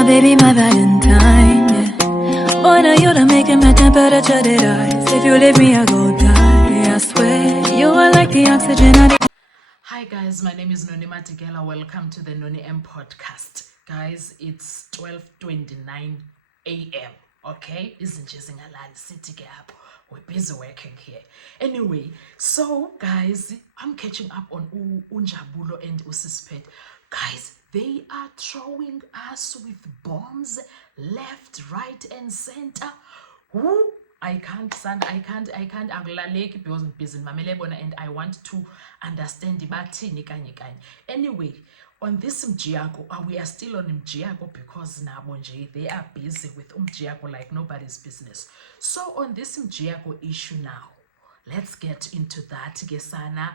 my baby, my Valentine, yeah. Boy, now you done making my temperature dead rise. If you leave me, I go die, I swear. You are like the oxygen I need. Hi guys, my name is Noni Matigela. Welcome to the Noni M podcast. Guys, it's 12:29 a.m. Okay? Isn't just ngalali city gap. We're busy working here. Anyway, so guys, I'm catching up on Unjabulo and Usispet. Guys, they are throwing us with bombs left, right, and center. Who? I can't akulaleki because I'm busy mamelebona and I want to understand bathini kanye kanye. Anyway, on this Mjiako, we are still on Mjiako because nabo nje they are busy with Mjiako like nobody's business. So on this Mjiako issue now, let's get into that. Gesana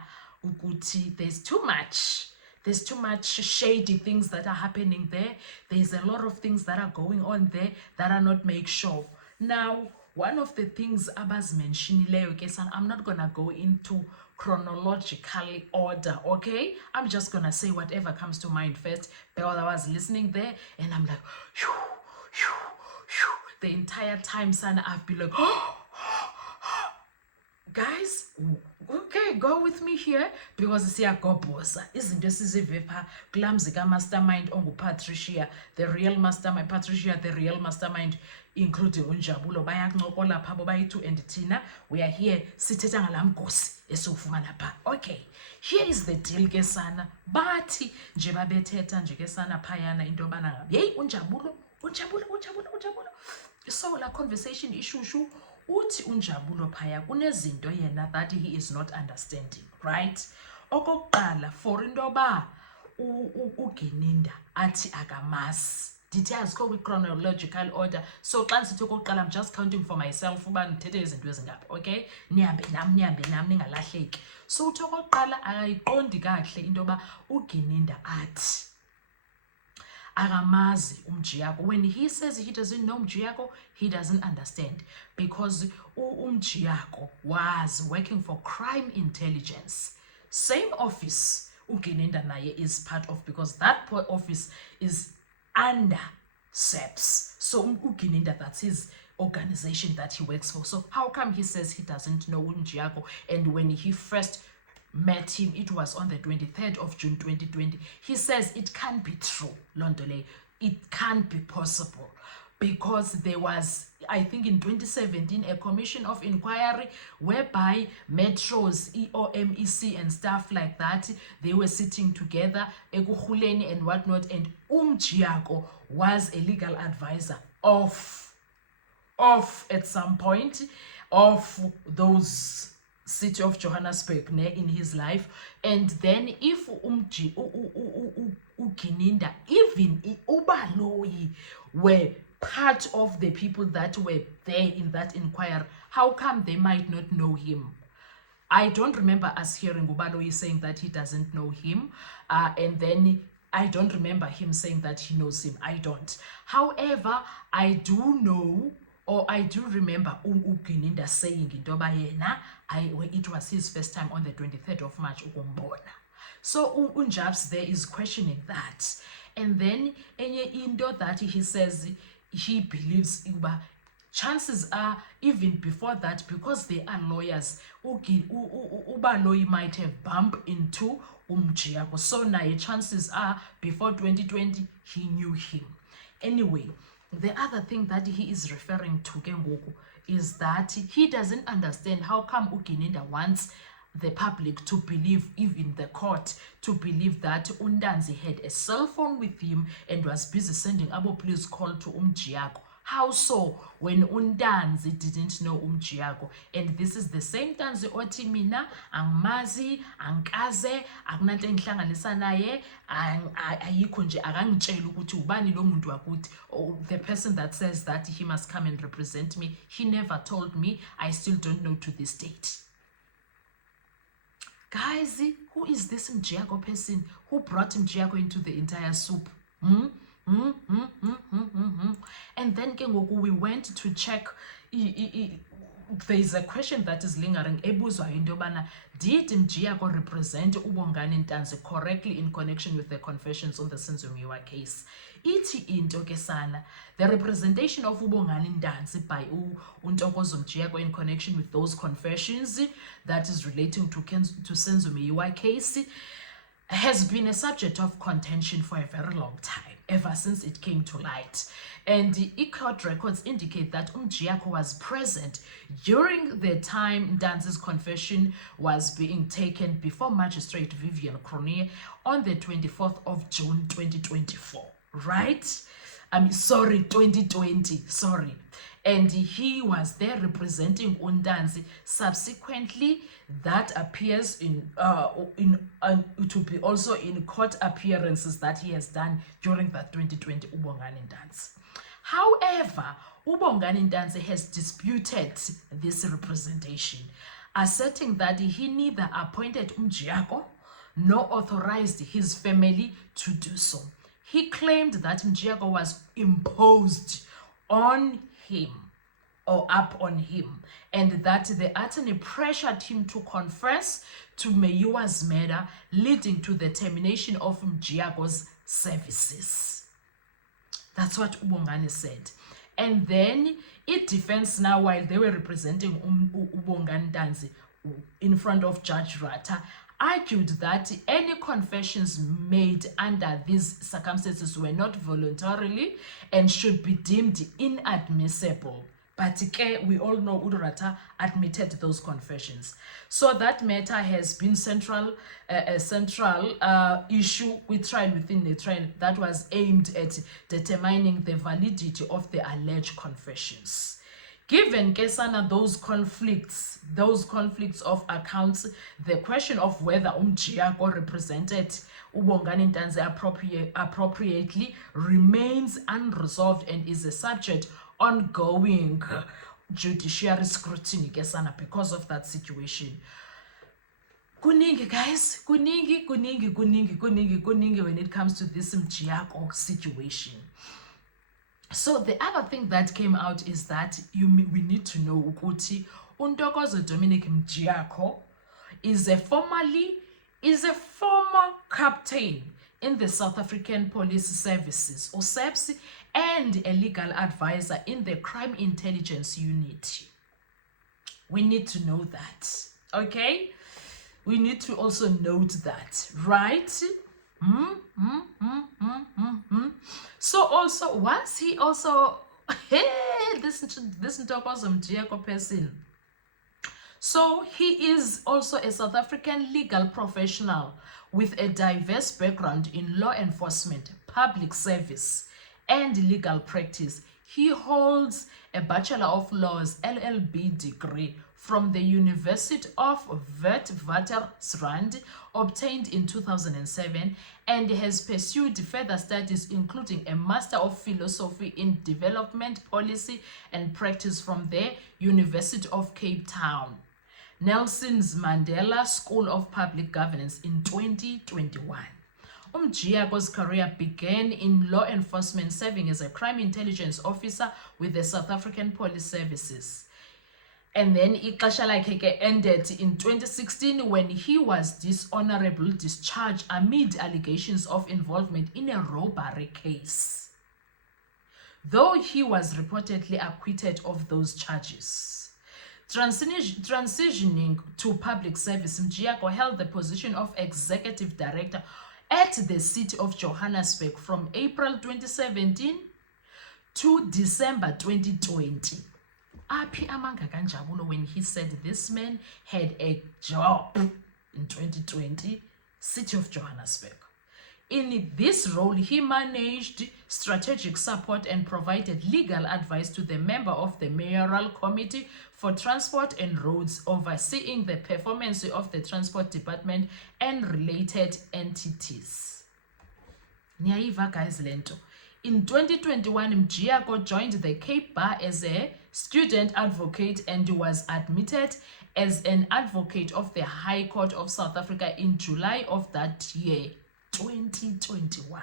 Uguti, there's too much shady things that are happening there. There's a lot of things that are going on there that are not make sure. Now, one of the things Abbas mentioned, I'm not gonna go into chronological order, okay? I'm just gonna say whatever comes to mind first. Because I was listening there and I'm like, the entire time, son, I've been like, guys, okay, go with me here because siyagobosa izinto esizivepha kulamzika mastermind onguPatricia, the real mastermind, Patricia the real mastermind, including Unjabulo bayancokola phabo bayi2 and thina we are here sithetha ngalamgosi esofumana pha. Okay, here is the deal ke sana, bathi nje babethetha nje ke sana phayana into bana ngabe hey Unjabulo. So la conversation ishushu uthi Unjabulo phaya kunezinto yena that he is not understanding, right? Okokuqala for into ba uGeninda athi akamazi. Details go with chronological order. So xa nsithi okokuqala I'm just counting for myself uba ndithethe izinto ezingapha, okay? Nihambe nam ningalahleki. So uthi okokuqala akayiqondi kahle into ba uGeninda athi akamazi uMjiako. When he says he doesn't know Mjiako, he doesn't understand because uMjiako was working for crime intelligence. Same office uGeninda naye is part of, because that office is under SAPS. So uGeninda, that's his organization that he works for. So how come he says he doesn't know Mjiako? And when he first met him, it was on the 23rd of June 2020. He says it can't be true, Londole. It can't be possible because there was, I think in 2017, a commission of inquiry whereby metros, EOMEC and stuff like that, they were sitting together, Ekuhuleni and whatnot, and Mjiako was a legal advisor of at some point of those city of Johannesburg in his life. And then if uGeninda, even Ubaloyi were part of the people that were there in that inquiry, how come they might not know him? I don't remember us hearing Ubaloyi saying that he doesn't know him, and then I don't remember him saying that he knows him. I don't. However, I do know, or I do remember uGeninda saying intoba yena it was his first time on the 23rd of March ukumbona. So Unjabs there is questioning that. And then enye into that he says he believes uba chances are even before that, because they are lawyers, Ubaloyi might have bumped into Mjiako. So now chances are before 2020 he knew him. Anyway, the other thing that he is referring to Kengoku is that he doesn't understand how come uGeninda wants the public to believe, even the court, to believe that Undanzi had a cell phone with him and was busy sending abo please call to Mjiako. How so when Undanzi didn't know Mjiako? And this is the same Danzi oti mina angmazi angkaze akunanto engihlanganisa naye ayikho nje akangitshela ukuthi ubani lo muntu wakuthi. The person that says that he must come and represent me, he never told me. I still don't know to this date. Guys, who is this Mjiako person? Who brought Mjiako into the entire soup? And then we went to check there is a question that is lingering ebuzwayo into yobana did Mjiyako represent uBongani Ntanzi correctly in connection with the confessions on the Senzomiwa case. Ithi into ke sana, the representation of uBongani Ntanzi by uNtokozo Mjiyako in connection with those confessions that is relating to Senzomiwa case has been a subject of contention for a very long time, ever since it came to light. And the court records indicate that Mjiyako was present during the time Ntanzi's confession was being taken before Magistrate Vivian Cronje on the 24th of June 2024, right? 2020, sorry. And he was there representing Ntanzi. Subsequently, that appears to be also in court appearances that he has done during that 2020 uBongani Ntanzi. However, uBongani Ntanzi has disputed this representation, asserting that he neither appointed Mjiyako nor authorized his family to do so. He claimed that Mjiyako was imposed on him or up on him, and that the attorney pressured him to confess to Meyiwa's murder, leading to the termination of Mjiyako's services. That's what uBongani said. And then it defense now, while they were representing uBongani Ntanzi in front of Judge Rata, argued that any confessions made under these circumstances were not voluntarily and should be deemed inadmissible. But we all know Rata admitted those confessions. So that matter has been a central issue we tried within the trial that was aimed at determining the validity of the alleged confessions. Given Kesana those conflicts of accounts, the question of whether Mjiyako represented uBongani Ntanzi appropriately remains unresolved and is a subject ongoing judiciary scrutiny Kesana because of that situation. Kuningi guys, kuningi when it comes to this Mjiyako situation. So the other thing that came out is that we need to know ukuthi uNtokozo Dominic Mjiyako is a former captain in the South African Police Services, or SAPS, and a legal advisor in the Crime Intelligence Unit. We need to know that, okay? We need to also note that, right? So also, was he also this Ntokozo Mjiyako person? So he is also a South African legal professional with a diverse background in law enforcement, public service, and legal practice. He holds a Bachelor of Laws LLB degree from the University of Witwatersrand, obtained in 2007, and has pursued further studies including a Master of Philosophy in Development Policy and Practice from the University of Cape Town, Nelson Mandela School of Public Governance in 2021. Mjiyako's career began in law enforcement, serving as a crime intelligence officer with the South African Police Services. And then ixesha lakhe ended in 2016 when he was dishonorably discharged amid allegations of involvement in a robbery case, though he was reportedly acquitted of those charges. Transitioning to public service, Mjiyako held the position of executive director at the City of Johannesburg from April 2017 to December 2020. Api amanga kanjabulo when he said this man had a job in 2020, City of Johannesburg. In this role, he managed strategic support and provided legal advice to the member of the Mayoral Committee for Transport and Roads, overseeing the performance of the Transport Department and related entities. Nyaiva guys lento. In 2021, Mjiyako joined the Cape Bar as a student advocate and was admitted as an advocate of the High Court of South Africa in July of that year, 2021.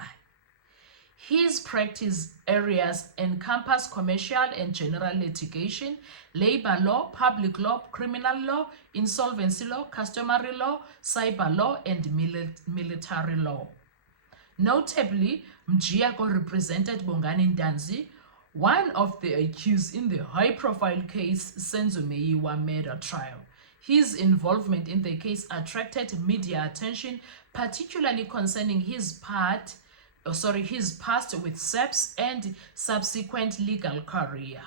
His practice areas encompass commercial and general litigation, labor law, public law, criminal law, insolvency law, customary law, cyber law, and military law. Notably, Mjiyako represented Bongani Ndanzi, one of the accused in the high-profile case Senzo Meyiwa murder trial. His involvement in the case attracted media attention, particularly concerning his past with SEPS and subsequent legal career.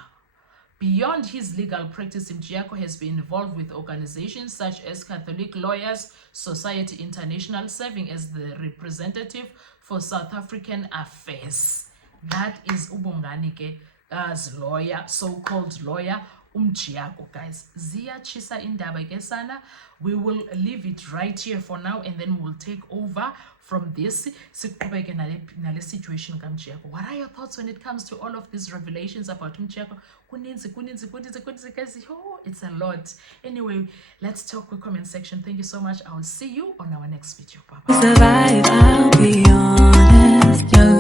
Beyond his legal practice, Mjiyako has been involved with organizations such as Catholic Lawyers Society International, serving as the representative for South African affairs. That is Ubonganike as lawyer, so-called lawyer, Mjiyako, guys. Ziyatshisa indaba ke sana. We will leave it right here for now, and then we'll take over from this. Nale situation kaMjiyako. What are your thoughts when it comes to all of these revelations about Mjiyako? Oh, it's a lot. Anyway, let's talk with comment section. Thank you so much. I will see you on our next video. Bye bye. Survive, I'll be honest. Your